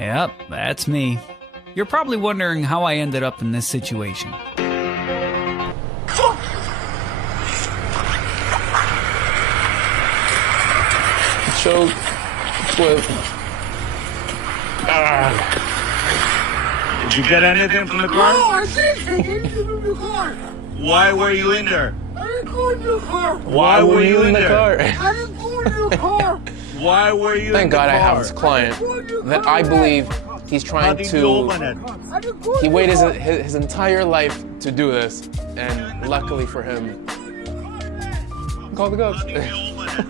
Yep, that's me. You're probably wondering how I ended up in this situation. Choke, flip. Did you get anything from the car? No, I didn't take anything from the car. Why were you in there? I didn't go into the car. Why were you in the there? car? I didn't go into the car. Why were you Thank in the God car? I have this client that I believe he's How trying did you open to. it? I didn't go He into waited the car. his entire life to do this, and luckily for him, call the cops. How did you open it?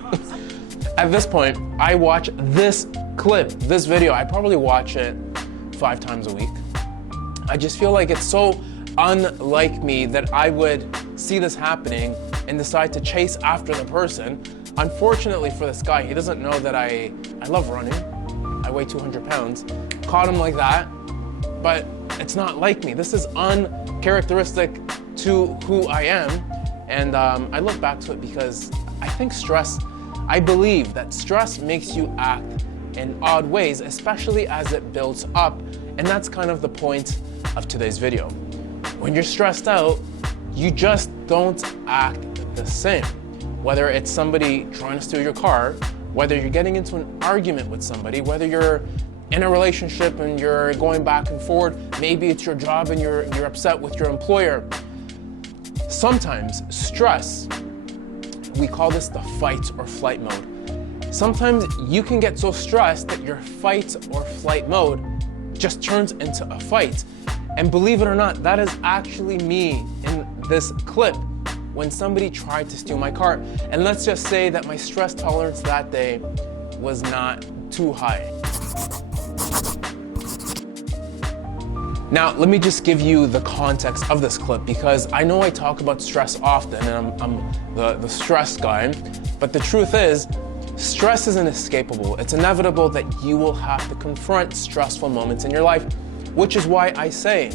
At this point, I watch this clip, this video. I probably watch it 5 times a week. I just feel like it's so unlike me that I would see this happening and decide to chase after the person. Unfortunately for this guy, he doesn't know that I love running. I weigh 200 pounds. Caught him like that, but it's not like me. This is uncharacteristic to who I am. And I look back to it because I believe that stress makes you act in odd ways, especially as it builds up. And that's kind of the point of today's video. When you're stressed out, you just don't act the same. Whether it's somebody trying to steal your car, whether you're getting into an argument with somebody, whether you're in a relationship and you're going back and forward, maybe it's your job and you're upset with your employer. Sometimes stress, we call this the fight or flight mode. Sometimes you can get so stressed that your fight or flight mode just turns into a fight. And believe it or not, that is actually me in this clip when somebody tried to steal my car. And let's just say that my stress tolerance that day was not too high. Now, let me just give you the context of this clip because I know I talk about stress often and I'm the stress guy, but the truth is, stress is inescapable. It's inevitable that you will have to confront stressful moments in your life, which is why I say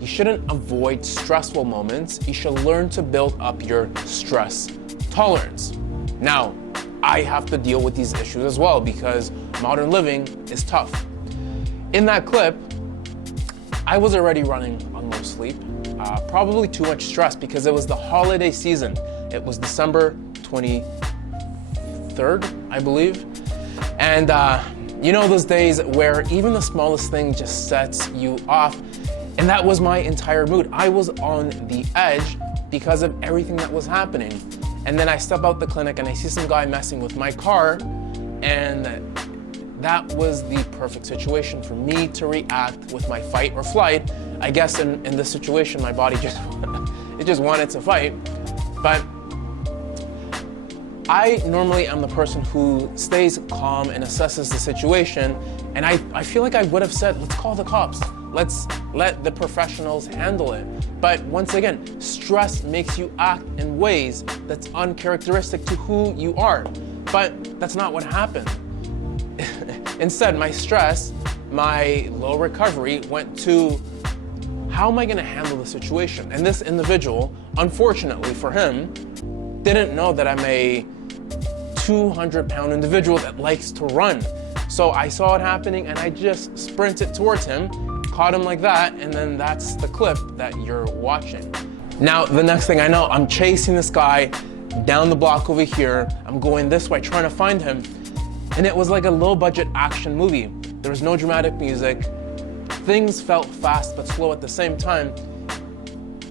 you shouldn't avoid stressful moments. You should learn to build up your stress tolerance. Now, I have to deal with these issues as well because modern living is tough. In that clip, I was already running on low sleep, probably too much stress because it was the holiday season. It was December 23rd, I believe. And you know those days where even the smallest thing just sets you off. And that was my entire mood. I was on the edge because of everything that was happening. And then I step out the clinic and I see some guy messing with my car, and that was the perfect situation for me to react with my fight or flight. I guess in this situation, my body just wanted to fight. But I normally am the person who stays calm and assesses the situation. And I feel like I would have said, let's call the cops. Let's let the professionals handle it. But once again, stress makes you act in ways that's uncharacteristic to who you are. But that's not what happened. Instead, my stress, my low recovery went to how am I gonna handle the situation? And this individual, unfortunately for him, didn't know that I'm a 200-pound individual that likes to run. So I saw it happening and I just sprinted towards him, caught him like that, and then that's the clip that you're watching. Now, the next thing I know, I'm chasing this guy down the block over here. I'm going this way, trying to find him. And it was like a low-budget action movie. There was no dramatic music. Things felt fast but slow at the same time.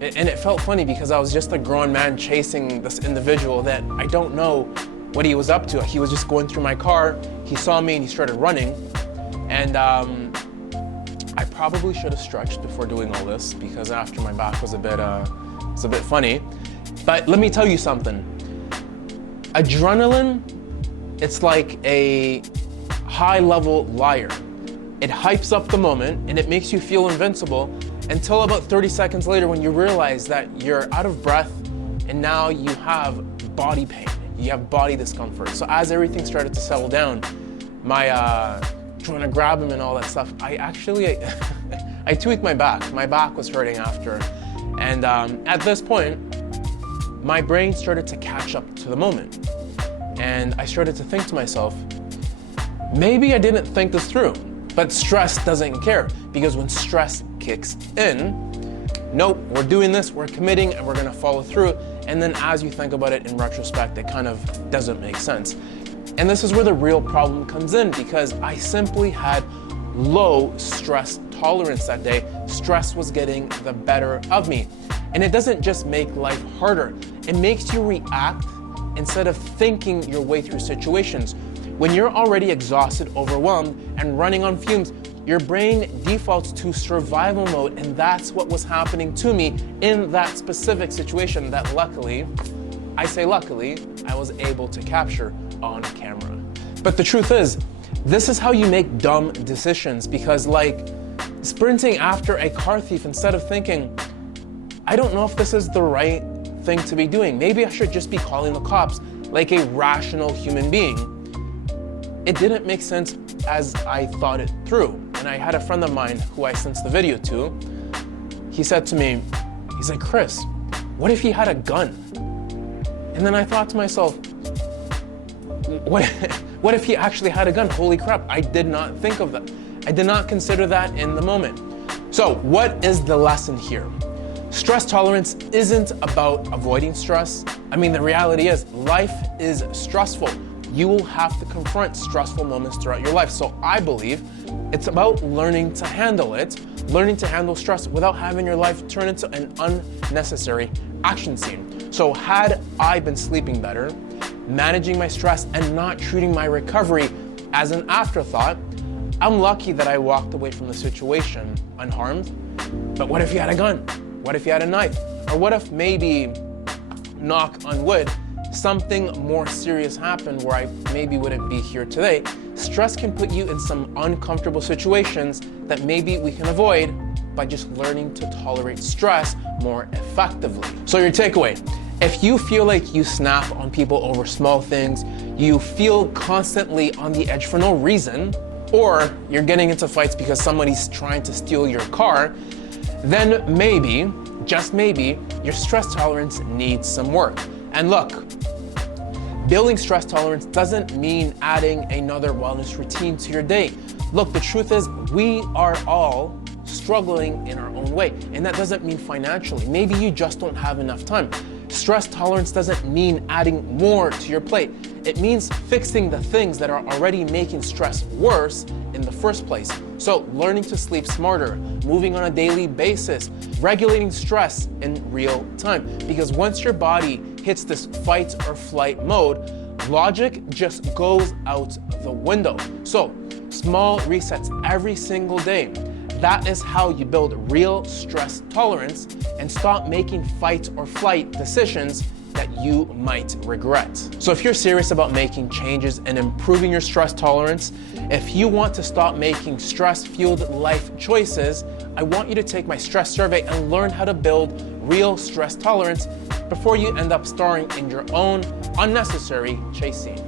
And it felt funny because I was just a grown man chasing this individual that I don't know what he was up to. He was just going through my car. He saw me and he started running. And I probably should have stretched before doing all this because after my back was a bit funny. But let me tell you something. Adrenaline, it's like a high-level liar. It hypes up the moment and it makes you feel invincible until about 30 seconds later when you realize that you're out of breath and now you have body pain, you have body discomfort. So as everything started to settle down, my trying to grab him and all that stuff, I tweaked my back. My back was hurting after. And at this point, my brain started to catch up to the moment. And I started to think to myself, maybe I didn't think this through. But stress doesn't care, because when stress kicks in, nope, we're doing this, we're committing, and we're gonna follow through. And then as you think about it in retrospect, it kind of doesn't make sense. And this is where the real problem comes in, because I simply had low stress tolerance that day. Stress was getting the better of me. And it doesn't just make life harder, it makes you react instead of thinking your way through situations. When you're already exhausted, overwhelmed, and running on fumes, your brain defaults to survival mode, and that's what was happening to me in that specific situation that luckily, I say luckily, I was able to capture on camera. But the truth is, this is how you make dumb decisions, because like sprinting after a car thief instead of thinking, I don't know if this is the right thing to be doing. Maybe I should just be calling the cops like a rational human being. It didn't make sense as I thought it through. And I had a friend of mine who I sent the video to. He said to me, he's like, Chris, what if he had a gun? And then I thought to myself, what if he actually had a gun? Holy crap, I did not think of that. I did not consider that in the moment. So what is the lesson here? Stress tolerance isn't about avoiding stress. I mean, the reality is life is stressful. You will have to confront stressful moments throughout your life. So I believe it's about learning to handle it, learning to handle stress without having your life turn into an unnecessary action scene. So had I been sleeping better, managing my stress, and not treating my recovery as an afterthought, I'm lucky that I walked away from the situation unharmed. But what if you had a gun? What if you had a knife? Or what if maybe, knock on wood, something more serious happened where I maybe wouldn't be here today? Stress can put you in some uncomfortable situations that maybe we can avoid by just learning to tolerate stress more effectively. So your takeaway, if you feel like you snap on people over small things, you feel constantly on the edge for no reason, or you're getting into fights because somebody's trying to steal your car, then maybe, just maybe, your stress tolerance needs some work. And look, building stress tolerance doesn't mean adding another wellness routine to your day. Look, the truth is we are all struggling in our own way, and that doesn't mean financially. Maybe you just don't have enough time. Stress tolerance doesn't mean adding more to your plate. It means fixing the things that are already making stress worse in the first place. So learning to sleep smarter, moving on a daily basis, regulating stress in real time. Because once your body hits this fight or flight mode, logic just goes out the window. So small resets every single day. That is how you build real stress tolerance and stop making fight or flight decisions that you might regret. So if you're serious about making changes and improving your stress tolerance, if you want to stop making stress-fueled life choices, I want you to take my stress survey and learn how to build real stress tolerance before you end up starring in your own unnecessary chase scene.